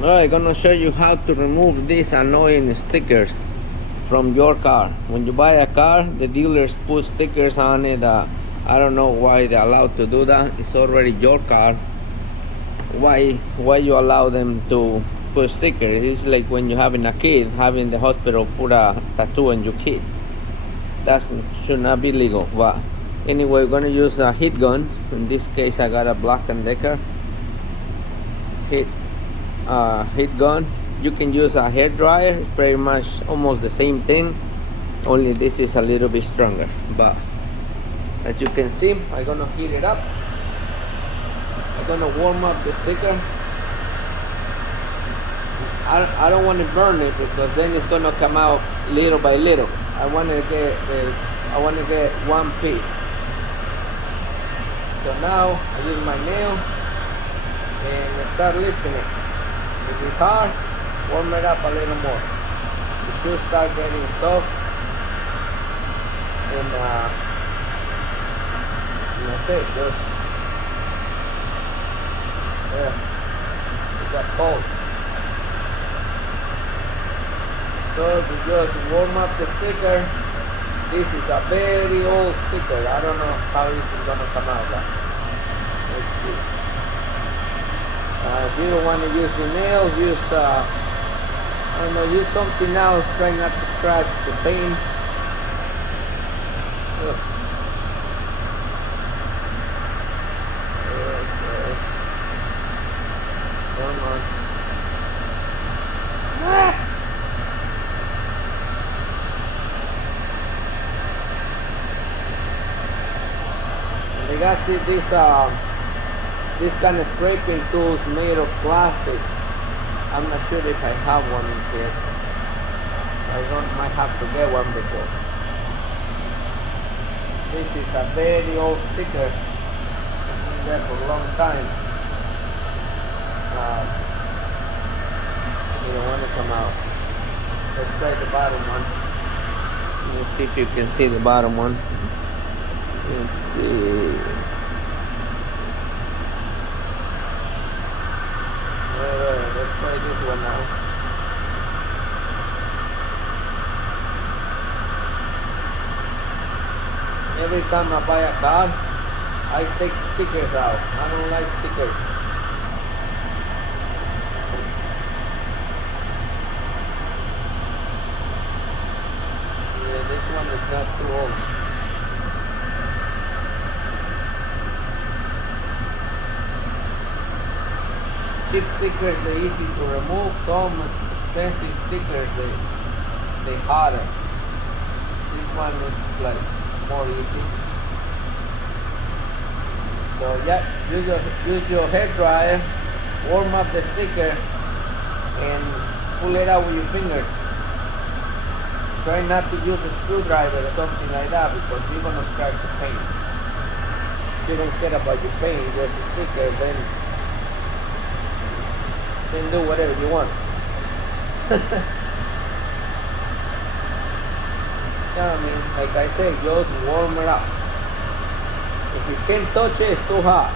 Alright, I'm gonna show you how to remove these annoying stickers from your car. When you buy a car, the dealers put stickers on it. I don't know why they're allowed to do that. It's already your car. Why you allow them to put stickers? It's like when you're having a kid, having the hospital put a tattoo on your kid. That should not be legal. But anyway, we're gonna use a heat gun. In this case, I got a Black & Decker heat gun. You can use a hair dryer, pretty much almost the same thing, only this is a little bit stronger. But as you can see, I'm gonna heat it up. I'm gonna warm up the sticker. I don't want to burn it because then it's gonna come out little by little. I want to get one piece. So now I use my nail and start lifting it. If it's hard, warm it up a little more. It should start getting soft, and that's it. Just there. It got cold. So to just warm up the sticker. This is a very old sticker. I don't know how this is gonna come out. But let's see. If you don't want to use your nails, use I don't know, use something else. Try not to scratch the paint. Look. Okay. Come on. Ah! They got this kind of scraping tools made of plastic. I'm not sure if I have one in here. Might have to get one because this is a very old sticker. It's been there for a long time. You don't want to come out. Let's try the bottom one. Let's see if you can see the bottom one. Let's see. Alright, let's try this one now. Every time I buy a car, I take stickers out. I don't like stickers. Yeah, this one is not too old. Cheap stickers, they're easy to remove. Some expensive stickers, they harder. This one is like more easy. So yeah, use your hair dryer, warm up the sticker, and pull it out with your fingers. Try not to use a screwdriver or something like that because you're gonna scratch the paint. If you don't care about your paint, just the sticker, then do whatever you want. Yeah, I mean, like I said, just warm it up. If you can't touch it, it's too hot.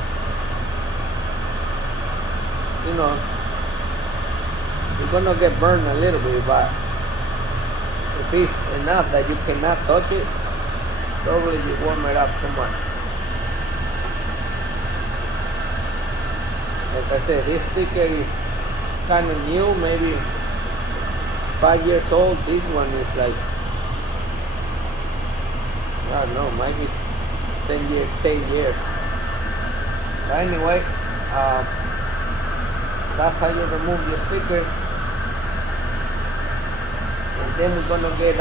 You know, you're gonna get burned a little bit, but if it's enough that you cannot touch it, probably you warm it up too much. Like I said, this sticker is kind of new, maybe 5 years old. This one is like, I don't know, maybe 10 years. But anyway, that's how you remove your stickers. And then we're gonna get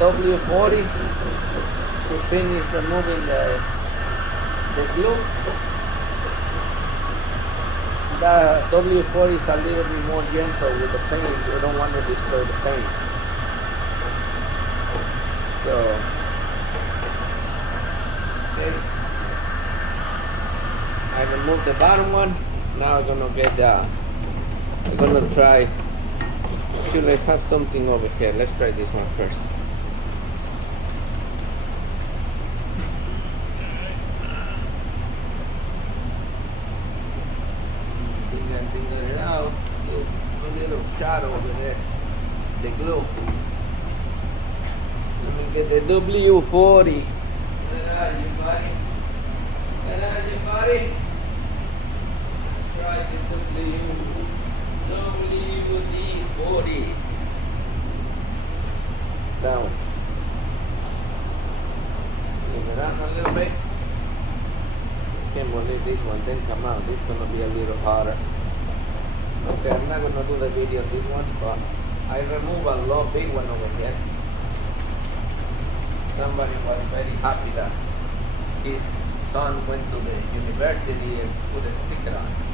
W40 to finish removing the glue. The W40 is a little bit more gentle with the paint. You don't want to destroy the paint. So, okay. I removed the bottom one. Now I'm gonna try. Actually, I have something over here. Let's try this one first. shadow over there. The glue. Let me get the W40. Where are you, buddy? Where are you, buddy? Let's try the WD-40. Down. Move it up a little bit. Can't believe this one didn't come out. This is gonna be a little harder. Okay, I'm not gonna do the video on this one, but I removed a lot big one over here. Somebody was very happy that his son went to the university and put a sticker on.